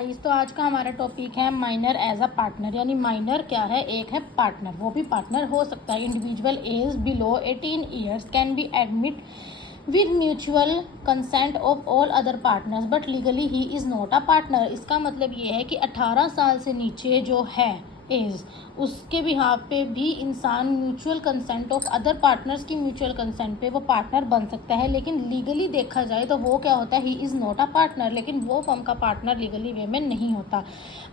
तो आज का हमारा टॉपिक है माइनर एज अ पार्टनर। यानी माइनर क्या है, एक है पार्टनर, वो भी पार्टनर हो सकता है। Individual as below 18 years can be admit with mutual consent of all other partners but legally he is not a partner. इसका मतलब ये है कि 18 साल से नीचे जो है एज, उसके बिहाफ पे भी इंसान mutual consent of other partners की म्यूचुअल कंसेंट पे वो पार्टनर बन सकता है। लेकिन लीगली देखा जाए तो वो क्या होता है, ही इज़ नॉट अ पार्टनर। लेकिन वो फर्म का पार्टनर लीगली वे में नहीं होता,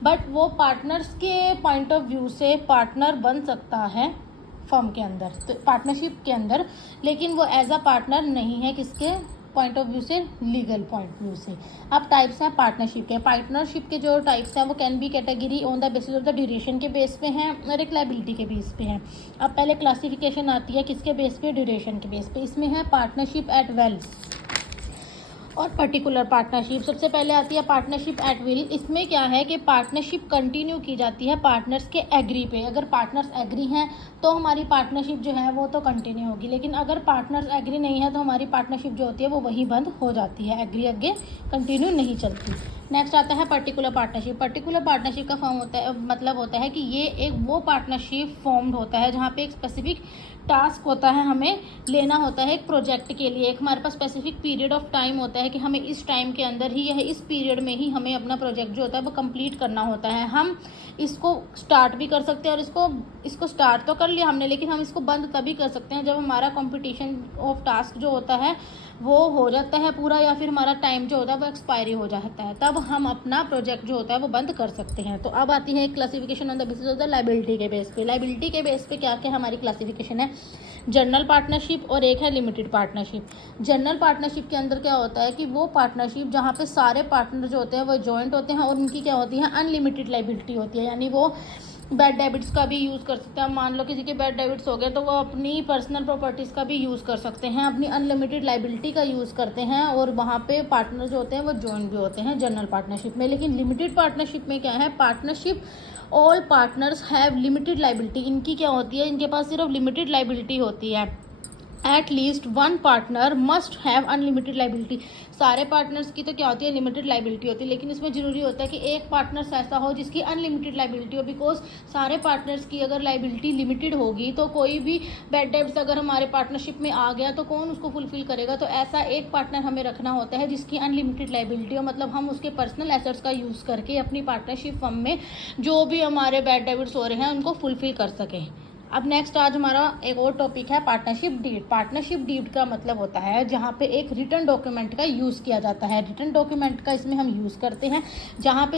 बट वो पार्टनर्स के पॉइंट ऑफ व्यू से पार्टनर बन सकता है फर्म के अंदर, तो पार्टनरशिप के अंदर। लेकिन वो एज अ पार्टनर नहीं है, किसके पॉइंट ऑफ व्यू से, लीगल पॉइंट ऑफ व्यू से। अब टाइप्स हैं पार्टनरशिप के। पार्टनरशिप के जो टाइप्स हैं वो can be category on the basis of the duration के बेस पे हैं और एक लाइबिलिटी के बेस पे हैं। अब पहले क्लासिफिकेशन आती है किसके बेस पे, ड्यूरेशन के बेस पे। इसमें है पार्टनरशिप एट वेल और पर्टिकुलर पार्टनरशिप। सबसे पहले आती है पार्टनरशिप एट विल। इसमें क्या है कि पार्टनरशिप कंटिन्यू की जाती है पार्टनर्स के एग्री पे। अगर पार्टनर्स एग्री हैं तो हमारी पार्टनरशिप जो है वो तो कंटिन्यू होगी, लेकिन अगर पार्टनर्स एग्री नहीं है तो हमारी पार्टनरशिप जो होती है वो वहीं बंद हो जाती है, एग्री आगे कंटिन्यू नहीं चलती। नेक्स्ट आता है पर्टिकुलर पार्टनरशिप। पर्टिकुलर पार्टनरशिप का फॉर्म होता है, मतलब होता है कि ये एक वो पार्टनरशिप फॉर्म्ड होता है जहाँ पे एक स्पेसिफिक टास्क होता है, हमें लेना होता है एक प्रोजेक्ट के लिए। एक हमारे पास स्पेसिफिक पीरियड ऑफ टाइम होता है कि हमें इस टाइम के अंदर ही, यह इस पीरियड में ही हमें अपना प्रोजेक्ट जो होता है वो कंप्लीट करना होता है। हम इसको स्टार्ट भी कर सकते हैं और इसको स्टार्ट तो कर लिया हमने, लेकिन हम इसको बंद तभी कर सकते हैं जब हमारा कंपटीशन ऑफ टास्क जो होता है वो हो जाता है पूरा, या फिर हमारा टाइम जो होता है वो एक्सपायरी हो जाता है, तब हम अपना प्रोजेक्ट जो होता है वो बंद कर सकते हैं। तो अब आती है एक classification on the basis of the liability के बेस पे। लाइबिलिटी के बेस पे क्या क्या हमारी क्लासिफिकेशन है, जनरल पार्टनरशिप और एक है लिमिटेड पार्टनरशिप। जनरल पार्टनरशिप के अंदर क्या होता है कि वो पार्टनरशिप जहाँ पे सारे पार्टनर जो होते हैं वो जॉइंट होते हैं और उनकी क्या होती है, अनलिमिटेड लाइबिलिटी होती है। यानी वो बैड डेबिट्स का भी यूज़ कर सकते हैं। मान लो किसी के बैड डेबिट्स हो गए तो वो अपनी पर्सनल प्रॉपर्टीज़ का भी यूज़ कर सकते हैं, अपनी अनलिमिटेड लाइबिलिटी का यूज़ करते हैं, और वहाँ पे पार्टनर जो होते हैं वो जॉइंट भी होते हैं जनरल पार्टनरशिप में। लेकिन लिमिटेड पार्टनरशिप में क्या है, partnership all partners have limited liability. इनकी क्या होती है, इनके पास सिर्फ लिमिटेड लाइबिलिटी होती है। At least one partner must have unlimited liability. सारे पार्टनर्स की तो क्या होती है, लिमिटेड लाइबिलिटी होती है, लेकिन इसमें ज़रूरी होता है कि एक पार्टनर्स ऐसा हो जिसकी अनलिमिटेड लाइबिलिटी हो। बिकॉज सारे पार्टनर्स की अगर लाइबिलिटी लिमिटेड होगी तो कोई भी बैड डेब्ट्स अगर हमारे पार्टनरशिप में आ गया तो कौन उसको फुलफिल करेगा। तो ऐसा एक पार्टनर हमें रखना होता है जिसकी अनलिमिटेड लाइबिलिटी हो, मतलब हम उसके पर्सनल एसेट्स का यूज़ करके अपनी पार्टनरशिप फर्म में जो भी हमारे बैड डेब्ट्स हो रहे हैं उनको फुलफिल कर सकें। अब नेक्स्ट आज हमारा एक और टॉपिक है पार्टनरशिप डीड। पार्टनरशिप डीड का मतलब होता है जहाँ पे एक रिटन डॉक्यूमेंट का यूज़ किया जाता है। रिटन डॉक्यूमेंट का इसमें हम यूज़ करते हैं जहाँ पे